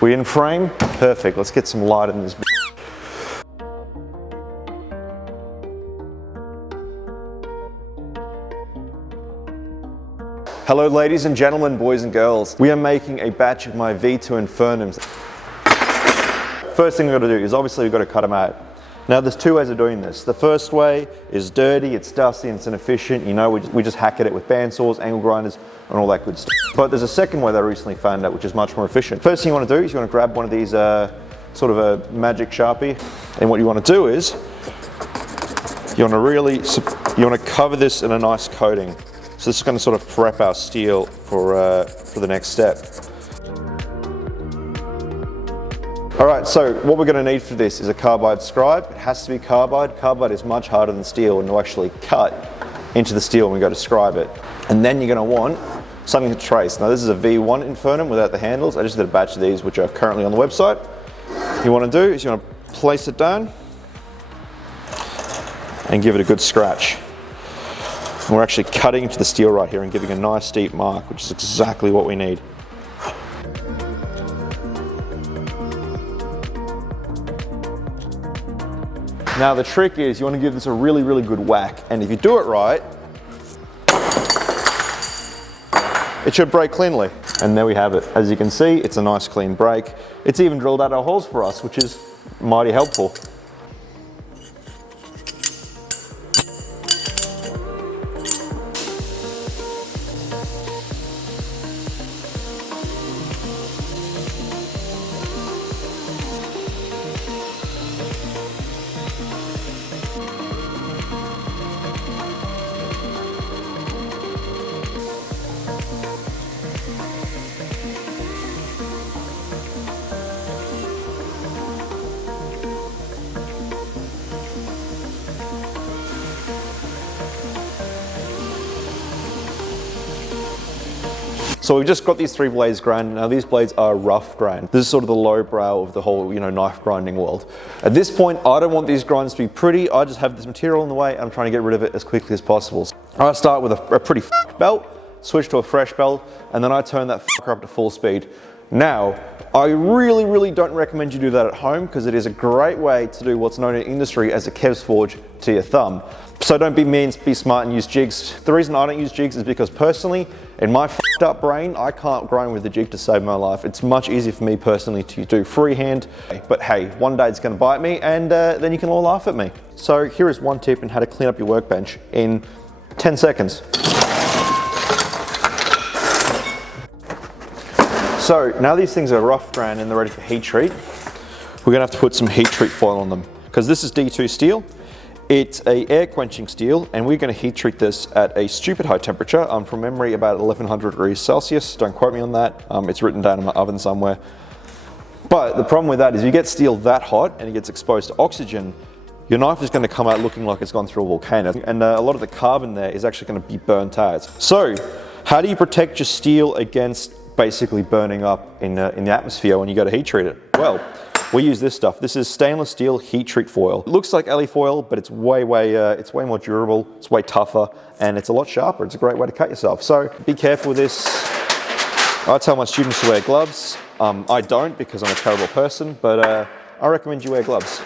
We in frame? Perfect. Let's get some light in this. Hello ladies and gentlemen, boys and girls. We are making a batch of my V2 Infernums. First thing we've got to do is obviously we've got to cut them out. Now there's two ways of doing this. The first way is dirty, it's dusty, and it's inefficient. You know, we just hack at it with bandsaws, angle grinders, and all that good stuff. But there's a second way that I recently found out, which is much more efficient. First thing you want to do is you want to grab one of these sort of a magic Sharpie, and what you want to do is you want to cover this in a nice coating. So this is going to sort of prep our steel for the next step. All right, so what we're going to need for this is a carbide scribe. It has to be carbide. Carbide is much harder than steel and to actually cut into the steel when we go to scribe it. And then you're going to want something to trace. Now this is a V1 Infernum without the handles. I just did a batch of these which are currently on the website. What you want to do is you want to place it down and give it a good scratch. And we're actually cutting into the steel right here and giving a nice deep mark, which is exactly what we need. Now the trick is you want to give this a really, really good whack, and if you do it right, it should break cleanly. And there we have it. As you can see, it's a nice clean break. It's even drilled out our holes for us, which is mighty helpful. So we've just got these three blades ground. Now these blades are rough grind. This is sort of the low brow of the whole, knife grinding world. At this point, I don't want these grinds to be pretty. I just have this material in the way and I'm trying to get rid of it as quickly as possible. So I start with a pretty belt, switch to a fresh belt, and then I turn that up to full speed. Now, I really, really don't recommend you do that at home because it is a great way to do what's known in industry as a Kev's forge to your thumb. So don't be mean, be smart and use jigs. The reason I don't use jigs is because personally, in my f***ed up brain, I can't grind with a jig to save my life. It's much easier for me personally to do freehand. But hey, one day it's gonna bite me and then you can all laugh at me. So here is one tip on how to clean up your workbench in 10 seconds. So now these things are rough ground and they're ready for heat treat. We're gonna have to put some heat treat foil on them because this is D2 steel. It's a air quenching steel and we're going to heat treat this at a stupid high temperature. From memory about 1100 degrees Celsius. Don't quote me on that. It's written down in my oven somewhere. But the problem with that is you get steel that hot and it gets exposed to oxygen, your knife is going to come out looking like it's gone through a volcano. And a lot of the carbon there is actually going to be burnt out. So how do you protect your steel against basically burning up in the atmosphere when you go to heat treat it? Well, we use this stuff. This is stainless steel heat treat foil. It looks like alley foil, but it's way more durable, it's way tougher, and it's a lot sharper. It's a great way to cut yourself. So be careful with this. I tell my students to wear gloves. I don't because I'm a terrible person, but I recommend you wear gloves.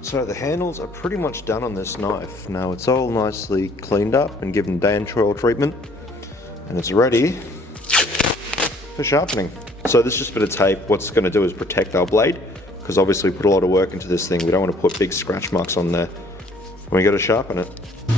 So the handles are pretty much done on this knife. Now it's all nicely cleaned up and given Dantroil treatment, and it's ready for sharpening. So this just bit of tape, what's going to do is protect our blade, because obviously we put a lot of work into this thing. We don't want to put big scratch marks on there when we go to sharpen it.